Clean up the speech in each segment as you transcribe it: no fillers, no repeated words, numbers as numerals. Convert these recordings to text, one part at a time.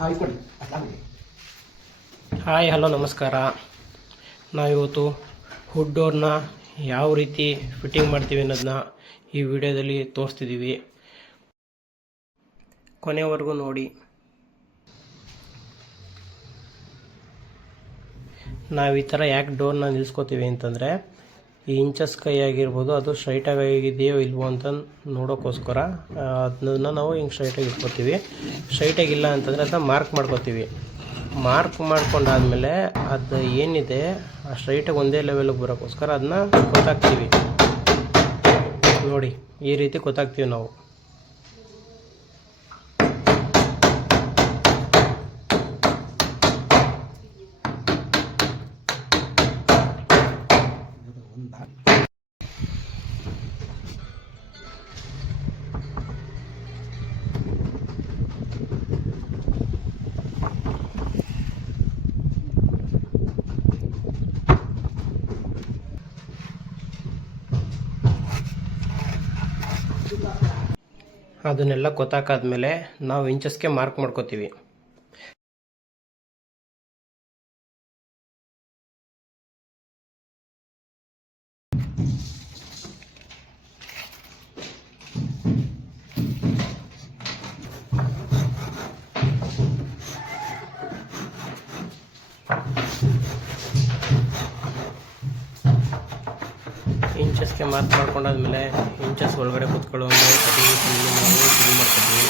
Hi hello ನಮಸ್ಕಾರ. ನಾವಿವತ್ತು ಹುಡ್ ಡೋರ್ನ ಯಾವ ರೀತಿ ಫಿಟ್ಟಿಂಗ್ ಮಾಡ್ತೀವಿ ಅನ್ನೋದನ್ನ ಈ ವಿಡಿಯೋದಲ್ಲಿ ತೋರಿಸ್ತಿದ್ದೀವಿ. ಕೊನೆವರೆಗೂ ನೋಡಿ. ನಾವು ಈ ಥರ ಯಾಕೆ ಡೋರ್ನ ನಿಲ್ಲಿಸ್ಕೋತೀವಿ ಅಂತಂದರೆ, ಈ ಇಂಚಸ್ ಕೈ ಆಗಿರ್ಬೋದು ಅದು ಸ್ಟ್ರೈಟಾಗಿ ಆಗಿದೆಯೋ ಇಲ್ವೋ ಅಂತ ನೋಡೋಕ್ಕೋಸ್ಕರ ಅದನ್ನ ನಾವು ಹಿಂಗೆ ಸ್ಟ್ರೈಟಾಗಿ ಇಟ್ಕೋತೀವಿ. ಸ್ಟ್ರೈಟಾಗಿಲ್ಲ ಅಂತಂದರೆ ಅದನ್ನ ಮಾರ್ಕ್ ಮಾಡ್ಕೋತೀವಿ. ಮಾರ್ಕ್ ಮಾಡ್ಕೊಂಡಾದ್ಮೇಲೆ ಅದು ಏನಿದೆ ಆ ಸ್ಟ್ರೈಟಾಗಿ ಒಂದೇ ಲೆವೆಲ್ಗೆ ಬರೋಕ್ಕೋಸ್ಕರ ಅದನ್ನ ಗೊತ್ತಾಗ್ತೀವಿ. ನೋಡಿ, ಈ ರೀತಿ ಗೊತ್ತಾಗ್ತೀವಿ ನಾವು. ಅದನ್ನೆಲ್ಲ ಗೊತ್ತಾಕಾದ್ಮೇಲೆ ನಾವು ಇಂಚಸ್ಗೆ ಮಾರ್ಕ್ ಮಾಡ್ಕೋತೀವಿ. ಇಂಚಸ್ಗೆ ಮಾರ್ಕ್ ಮಾಡ್ಕೊಂಡಾದ್ಮೇಲೆ ಇಂಚಸ್ ಒಳಗಡೆ ಕೂತ್ಕೊಳ್ಳೋ ಒಂದು ನಾವು ಶುರು ಮಾಡ್ತೀವಿ.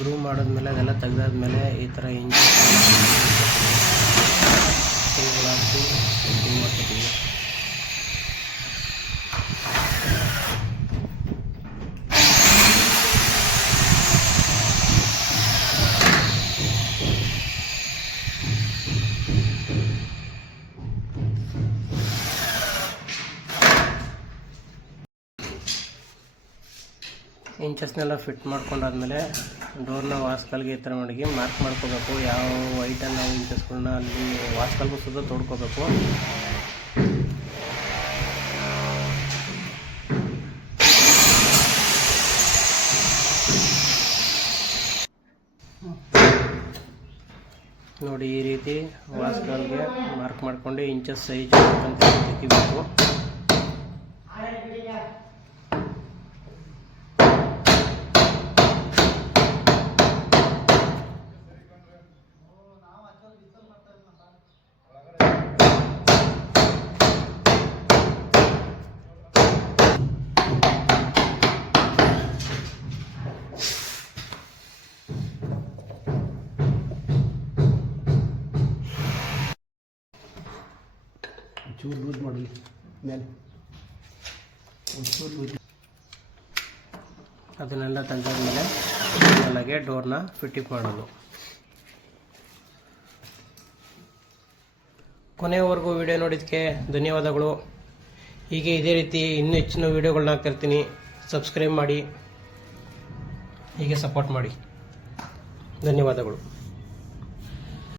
ಗ್ರೂ ಮಾಡಿದ್ಮೇಲೆ ಅದೆಲ್ಲ ತೆಗೆದಾದ್ಮೇಲೆ ಈ ಥರ ಇಂಚಸ್ ಮಾಡ್ತೀವಿ. ಇಂಚಸ್ನೆಲ್ಲ ಫಿಟ್ ಮಾಡ್ಕೊಂಡಾದ್ಮೇಲೆ ಡೋರ್ನ ವಾಸ್ಕಲ್ಗೆ ಈ ಥರ ಮಾಡಿ ಮಾರ್ಕ್ ಮಾಡ್ಕೋಬೇಕು. ಯಾವ ವೈಟನ್ನು ನಾವು ಇಂಚಸ್ಗಳನ್ನ ಅಲ್ಲಿ ವಾಸ್ಕಲ್ಗೂ ಸುತ್ತ ತೊಡ್ಕೋಬೇಕು. ನೋಡಿ, ಈ ರೀತಿ ವಾಸ್ಕಲ್ಗೆ ಮಾರ್ಕ್ ಮಾಡ್ಕೊಂಡು ಇಂಚಸ್ ಸೈಜ್ ಅಂತ ತೆಗಿಬೇಕು. ಚೂರು ಲೂಸ್ ಮಾಡಿ ಮೇಲೆ ಒಂಚೂರು ಲೂಸ್. ಅದನ್ನೆಲ್ಲ ತೆಗೆದಾದ್ಮೇಲೆ ಒಳಗೆ ಡೋರ್ನ ಫಿಟ್ಟಿಂಗ್ ಮಾಡೋದು. ಕೊನೆಯವರೆಗೂ ವಿಡಿಯೋ ನೋಡಿದ್ದಕ್ಕೆ ಧನ್ಯವಾದಗಳು. ಹೀಗೆ ಇದೇ ರೀತಿ ಇನ್ನೂ ಹೆಚ್ಚಿನ ವಿಡಿಯೋಗಳನ್ನ ಹಾಕ್ತಿರ್ತೀನಿ. ಸಬ್ಸ್ಕ್ರೈಬ್ ಮಾಡಿ, ಹೀಗೆ ಸಪೋರ್ಟ್ ಮಾಡಿ. ಧನ್ಯವಾದಗಳು.